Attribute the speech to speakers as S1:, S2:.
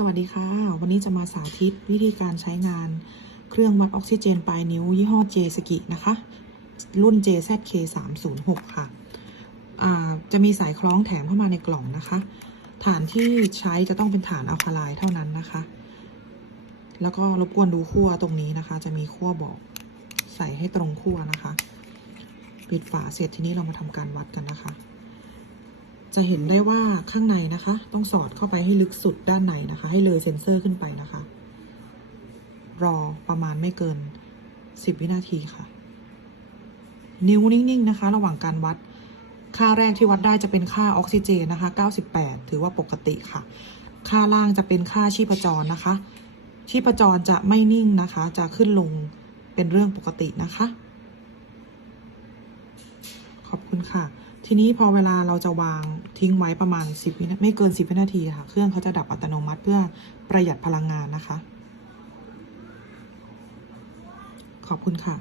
S1: สวัสดีค่ะ วันนี้จะมาสาธิตวิธีการใช้งานเครื่องวัดออกซิเจนปลายนิ้ว ยี่ห้อ J สกินะคะ รุ่น JZK 3 0 6ค่ะอ่าจะมีสายคล้องแถมเข้ามาในกล่องนะคะ ฐานที่ใช้จะต้องเป็นฐานอัลคาไลน์เท่านั้นนะคะ แล้วก็รบกวนดูขั้วตรงนี้นะคะ จะมีขั้วบอกใส่ให้ตรงขั้วนะคะ ปิดฝาเสร็จทีนี้เรามาทำการวัดกันนะคะ จะเห็นได้ว่าข้างในนะคะ ต้องสอดเข้าไปให้ลึกสุดด้านในนะคะ ให้เลยเซ็นเซอร์ขึ้นไปนะคะ รอประมาณไม่เกิน 10 วินาทีค่ะ นิ้วนิ่งๆนะคะ ระหว่างการวัด ค่าแรกที่วัดได้จะเป็นค่าออกซิเจนนะคะ 98 ถือว่าปกติค่ะ ค่าล่างจะเป็นค่าชีพจรนะคะ ชีพจรจะไม่นิ่งนะคะ จะขึ้นลงเป็นเรื่องปกตินะคะ ขอบคุณค่ะ ทีนี้พอเวลาเราจะวางทิ้งไว้ประมาณ 10วินาไม่เกิน 10วินาทีค่ะ เครื่องเขาจะดับอัตโนมัติเพื่อประหยัดพลังงานนะคะ ขอบคุณค่ะ